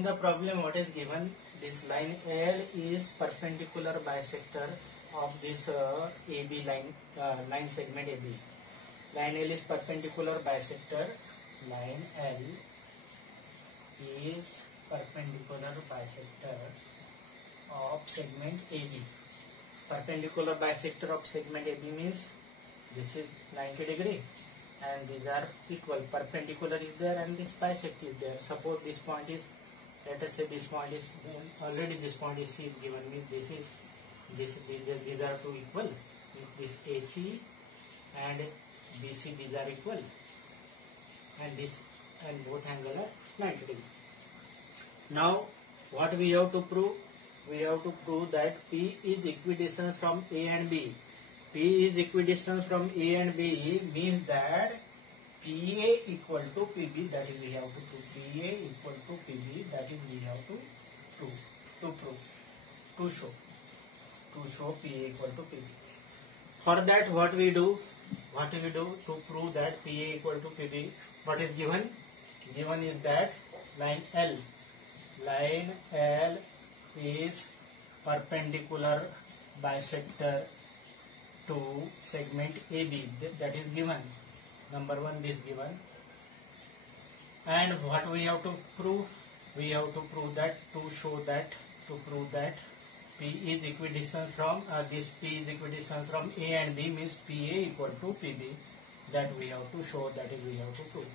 In the problem, what is given? This line L is perpendicular bisector of this AB line, line segment AB. Line L is perpendicular bisector. Line L is perpendicular bisector of segment AB. Perpendicular bisector of segment AB means this is 90 degree and these are equal. Perpendicular is there and this bisect is there. Suppose this point is, let us say this point is, already this point is C given, means this is these are two equal. This AC and BC, these are equal, and this and both angle are 90 degree. Now what we have to prove? We have to prove that P is equidistant from A and B. P is equidistant from A and B means that PA equal to PB, that is we have to prove. PA equal to PB, that is we have to prove, to show PA equal to PB. For that what we do? To prove that PA equal to PB, what is given? Given is that line L is perpendicular bisector to segment AB, that is given. Number one, this given. And what we have to prove? We have to prove that, to prove that P is equidistant from this P is equidistant from A and B means PA equal to PB. That we have to show, that is we have to prove.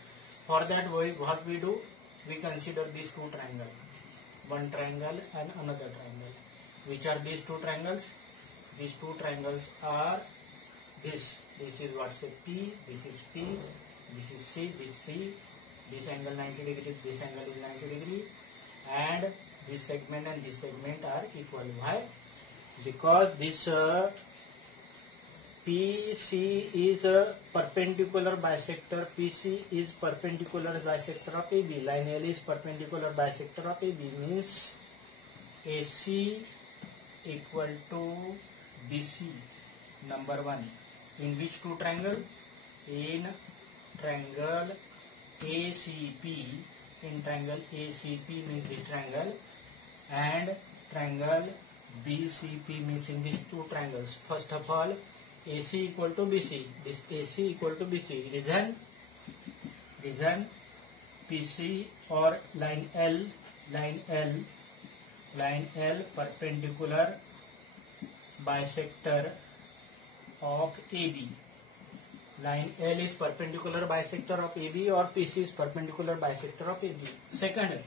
For that, what we do? We consider these two triangles. One triangle and another triangle. Which are these two triangles? These two triangles are this. This is what, say P, this is P, this is C, this angle 90 degree, this angle is 90 degree, and this segment and this segment are equal. Why? Because this PC is a perpendicular bisector. PC is perpendicular bisector of AB. Line L is perpendicular bisector of AB means AC equal to BC. Number one. In which two triangle? In triangle ACP. In triangle ACP means this triangle, and triangle BCP means in these two triangles. First of all, AC equal to BC. This AC equal to BC. Reason PC or line L perpendicular bisector of AB. Line L is perpendicular bisector of AB or PC is perpendicular bisector of AB. Second,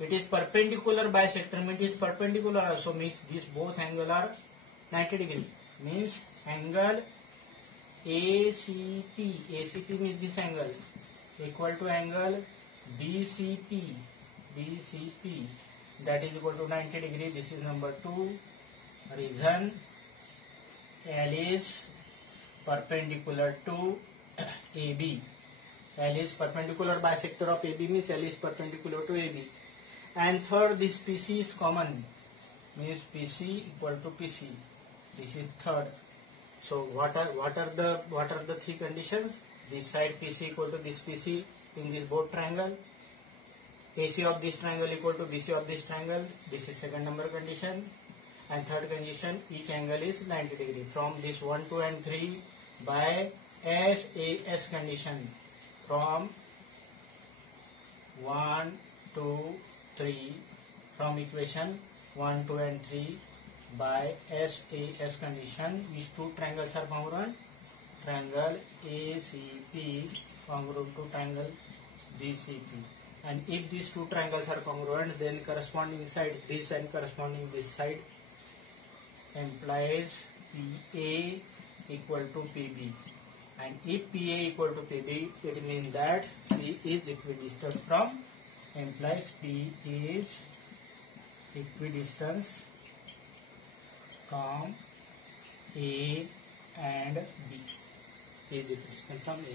it is perpendicular bisector means it is perpendicular also means these both angle are 90 degree. Means angle ACP means this angle equal to angle BCP that is equal to 90 degree. This is number 2. Reason L is perpendicular to AB. L is perpendicular bisector of AB means L is perpendicular to AB. And third, this PC is common means PC equal to PC. This is third. So what are the three conditions? This side PC equal to this PC in this both triangle. AC of this triangle equal to BC of this triangle. This is second number condition. And third condition, each angle is 90 degree. From this 1, 2 and 3 by SAS condition. From 1, 2, 3 from equation 1, 2 and 3 by SAS condition. Which two triangles are congruent? Triangle ACP congruent to triangle BCP. And if these two triangles are congruent, then corresponding side this and corresponding this side implies PA equal to PB. And if PA equal to PB, it means that P is equidistant from, implies P is equidistance from A and B. P is equidistant from A and B.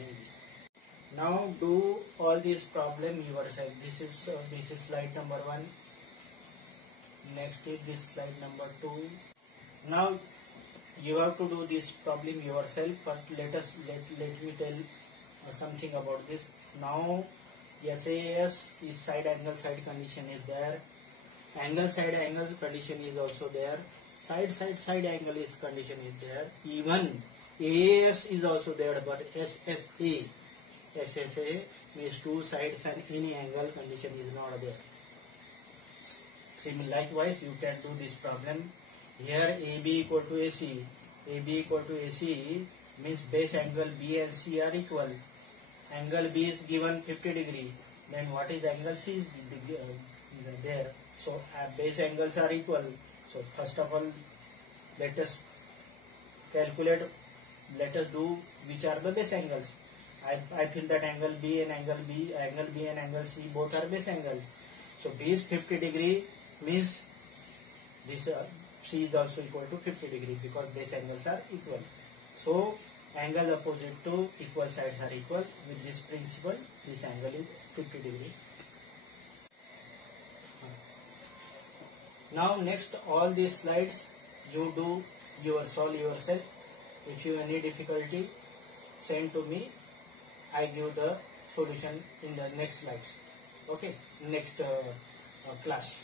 Now do all these problem yourself. This is slide number 1. Next is this slide number 2. Now you have to do this problem yourself, but let me tell something about this. Now SAS is side angle side condition is there. Angle side angle condition is also there. Side angle is condition is there. Even AAS is also there, but SSA means two sides and any angle condition is not there. Likewise, you can do this problem. Here AB equal to AC. AB equal to AC means base angle B and C are equal. Angle B is given 50 degree. Then what is angle C is there. So base angles are equal. So first of all, let us calculate. Let us do which are the base angles. I feel that angle B and angle C both are base angle. So B is 50 degree means this C is also equal to 50 degree because base angles are equal. So angle opposite to equal sides are equal. With this principle, this angle is 50 degree. Now next, all these slides you solve yourself. If you have any difficulty, send to me. I give the solution in the next slides. Okay, next class.